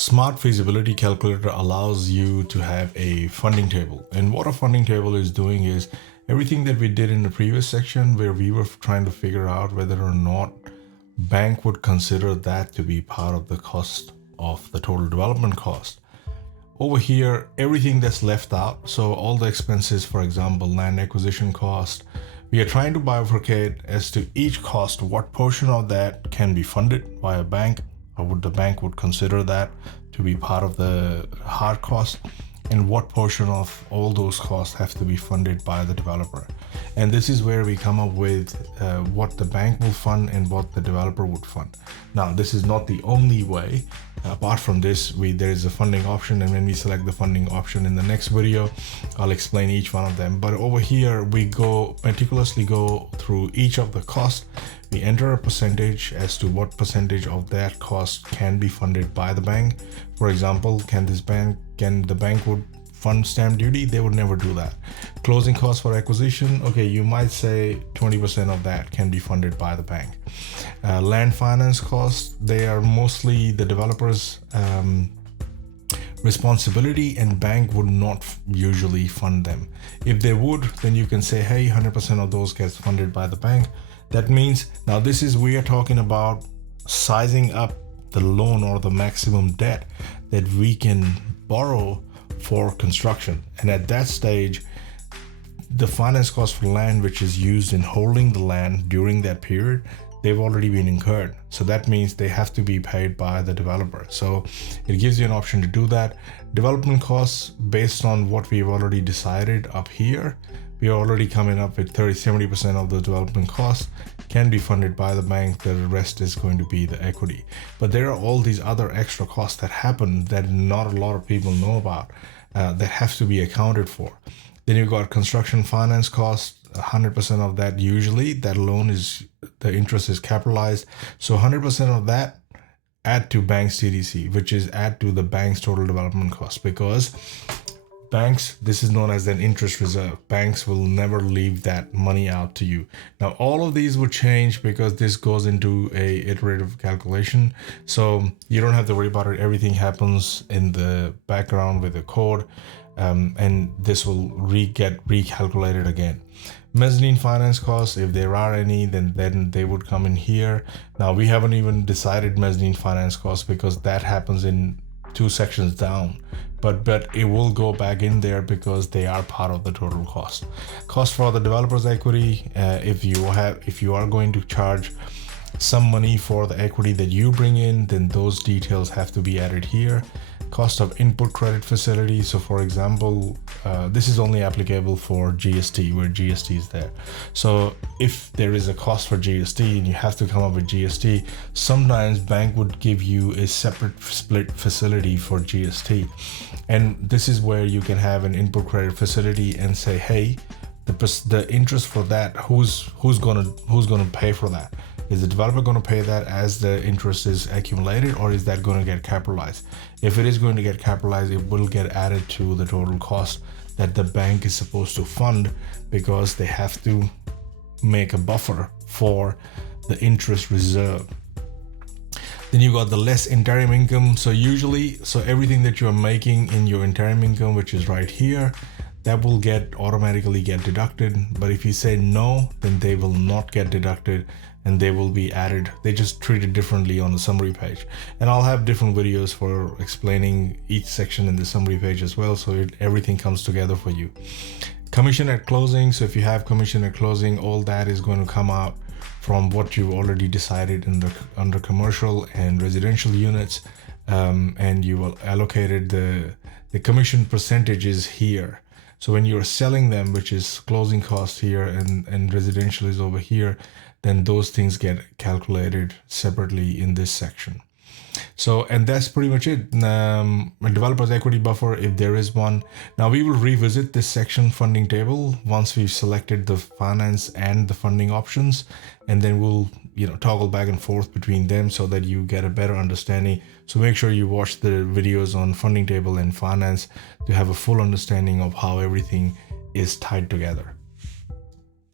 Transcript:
Smart Feasibility Calculator allows you to have a funding table. And what a funding table is doing is everything that we did in the previous section where we were trying to figure out whether or not bank would consider that to be part of the cost of the total development cost. Over here, everything that's left out, so all the expenses, for example, land acquisition cost, we are trying to bifurcate as to each cost, what portion of that can be funded by a bank, or would the bank would consider that to be part of the hard cost, and what portion of all those costs have to be funded by the developer. And this is where we come up with what the bank will fund and what the developer would fund. Now, this is not the only way. Apart from this, there is a funding option, and when we select the funding option in the next video, I'll explain each one of them. But over here, we meticulously go through each of the costs. We enter a percentage as to what percentage of that cost can be funded by the bank. For example, can the bank would fund stamp duty? They would never do that. Closing costs for acquisition, okay, you might say 20% of that can be funded by the bank. Land finance costs, they are mostly the developer's responsibility, and bank would not usually fund them. If they would, then you can say, hey, 100% of those gets funded by the bank. That means, now we are talking about sizing up the loan or the maximum debt that we can borrow for construction. And at that stage, the finance cost for land, which is used in holding the land during that period, they've already been incurred. So that means they have to be paid by the developer. So it gives you an option to do that. Development costs, based on what we've already decided up here, we are already coming up with 70% of the development costs can be funded by the bank. The rest is going to be the equity. But there are all these other extra costs that happen that not a lot of people know about, that have to be accounted for. Then you've got construction finance costs. 100% of that, usually that loan is, the interest is capitalized. So 100% of that add to bank's TDC, which is add to the bank's total development cost, because banks, this is known as an interest reserve. Banks will never leave that money out to you. Now, all of these would change because this goes into a iterative calculation. So you don't have to worry about it. Everything happens in the background with the code, and this will get recalculated again. Mezzanine finance costs, if there are any, then they would come in here. Now, we haven't even decided mezzanine finance costs because that happens in 2 sections down, but it will go back in there because they are part of the total cost. Cost for the developer's equity, if you are going to charge some money for the equity that you bring in, then those details have to be added here. Cost of input credit facility. So for example, this is only applicable for GST, where GST is there. So if there is a cost for GST and you have to come up with GST, sometimes bank would give you a separate split facility for GST. And this is where you can have an input credit facility and say, hey, the interest for that, who's gonna pay for that? Is the developer going to pay that as the interest is accumulated, or is that going to get capitalized? If it is going to get capitalized, it will get added to the total cost that the bank is supposed to fund, because they have to make a buffer for the interest reserve. Then you got the less interim income. So everything that you're making in your interim income, which is right here, that will automatically get deducted. But if you say no, then they will not get deducted, and they will be added. They just treat it differently on the summary page. And I'll have different videos for explaining each section in the summary page as well, so everything comes together for you. Commission at closing. So if you have commission at closing, all that is going to come out from what you've already decided under commercial and residential units, and you will allocated the commission percentages here. So when you're selling them, which is closing costs here, and residential is over here, then those things get calculated separately in this section. So, and that's pretty much it. A developer's equity buffer, if there is one. Now we will revisit this section, funding table, once we've selected the finance and the funding options, and then we'll toggle back and forth between them so that you get a better understanding. So make sure you watch the videos on funding table and finance to have a full understanding of how everything is tied together.